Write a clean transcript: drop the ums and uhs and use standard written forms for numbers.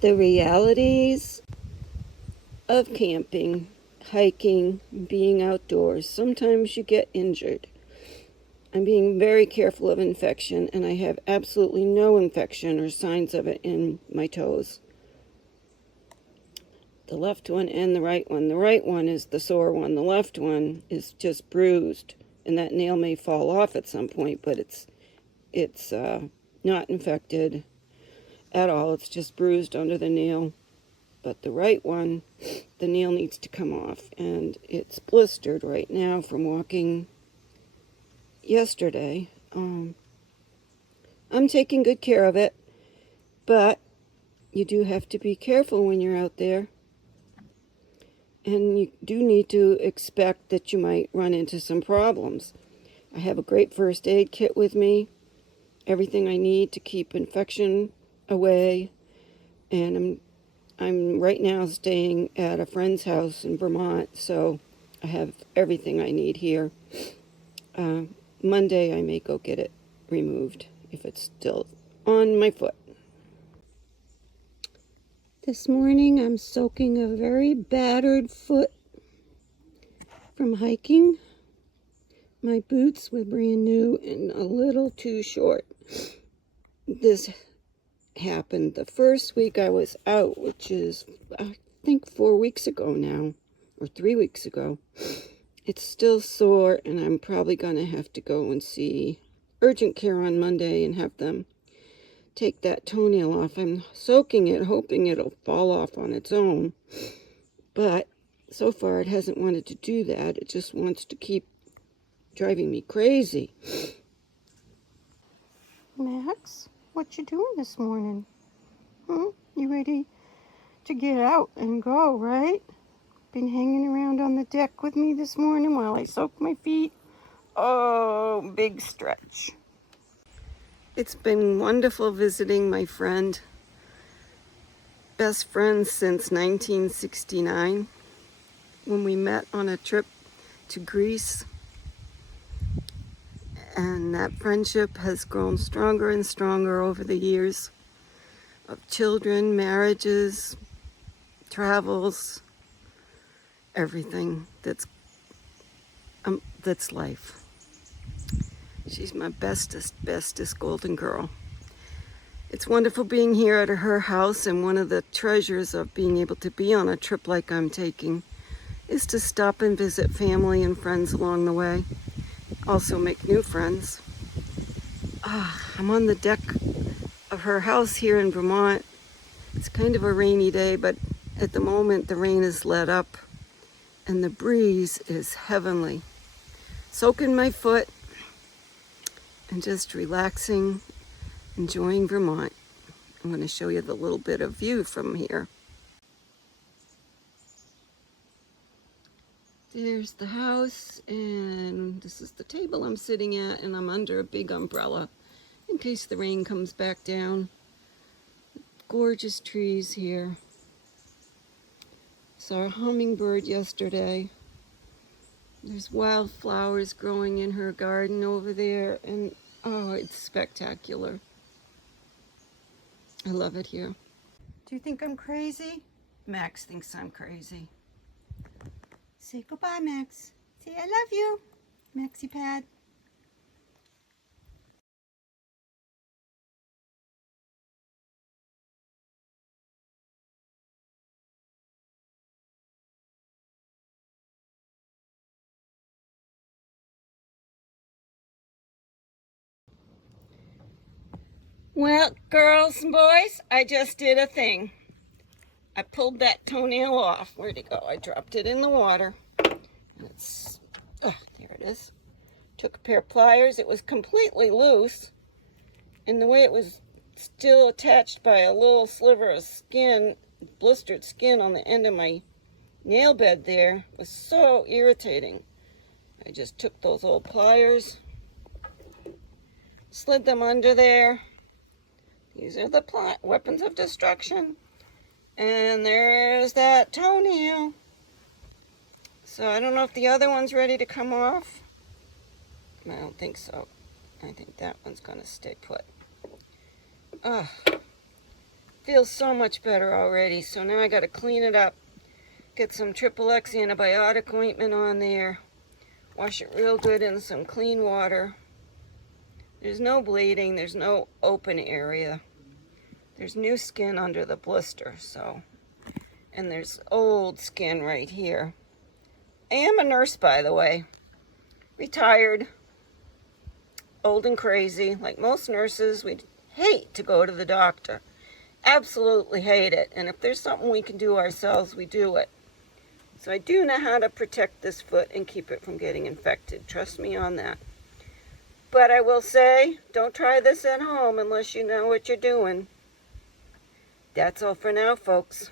The realities of camping, hiking, being outdoors. Sometimes you get injured. I'm being very careful of infection, and I have absolutely no infection or signs of it in my toes. The left one and the right one. The right one is the sore one. The left one is just bruised, and that nail may fall off at some point, but it's not infected at all. It's just bruised under the nail. But the right one, the nail needs to come off, and it's blistered right now from walking yesterday. I'm taking good care of it, but you do have to be careful when you're out there. And you do need to expect that you might run into some problems. I have a great first aid kit with me, everything I need to keep infection away, and I'm right now staying at a friend's house in Vermont, so I have everything I need here. Monday I may go get it removed if it's still on my foot. This morning I'm soaking a very battered foot from hiking. My boots were brand new and a little too short. This happened the first week I was out, which is I think 4 weeks ago now, or 3 weeks ago. It's still sore, and I'm probably going to have to go and see urgent care on Monday and have them take that toenail off. I'm soaking it, hoping it'll fall off on its own, but so far it hasn't wanted to do that. It just wants to keep driving me crazy. Max, what you doing this morning? You ready to get out and go, right? Been hanging around on the deck with me this morning while I soak my feet. Oh, big stretch. It's been wonderful visiting my friend. Best friend since 1969 when we met on a trip to Greece. And that friendship has grown stronger and stronger over the years of children, marriages, travels, everything that's life. She's my bestest golden girl. It's wonderful being here at her house, and one of the treasures of being able to be on a trip like I'm taking is to stop and visit family and friends along the way. Also make new friends. I'm on the deck of her house here in Vermont. It's kind of a rainy day, but at the moment the rain is let up and the breeze is heavenly. Soaking my foot and just relaxing, enjoying Vermont. I'm going to show you the little bit of view from here. There's the house, and this is the table I'm sitting at, and I'm under a big umbrella in case the rain comes back down. Gorgeous trees here. Saw a hummingbird yesterday. There's wildflowers growing in her garden over there, and oh, it's spectacular. I love it here. Do you think I'm crazy? Max thinks I'm crazy. Say goodbye, Max. Say I love you, Maxie Pad. Well, girls and boys, I just did a thing. I pulled that toenail off. Where'd it go? I dropped it in the water. There it is. Took a pair of pliers. It was completely loose. And the way it was still attached by a little sliver of skin, blistered skin on the end of my nail bed there, was so irritating. I just took those old pliers, slid them under there. These are the weapons of destruction. And there's that toenail. So I don't know if the other one's ready to come off. I don't think so. I think that one's going to stay put. feels so much better already. So now I got to clean it up. Get some XXX antibiotic ointment on there. Wash it real good in some clean water. There's no bleeding. There's no open area. There's new skin under the blister, so. And there's old skin right here. I am a nurse, by the way. Retired. Old and crazy. Like most nurses, we hate to go to the doctor. Absolutely hate it. And if there's something we can do ourselves, we do it. So I do know how to protect this foot and keep it from getting infected. Trust me on that. But I will say, don't try this at home unless you know what you're doing. That's all for now, folks.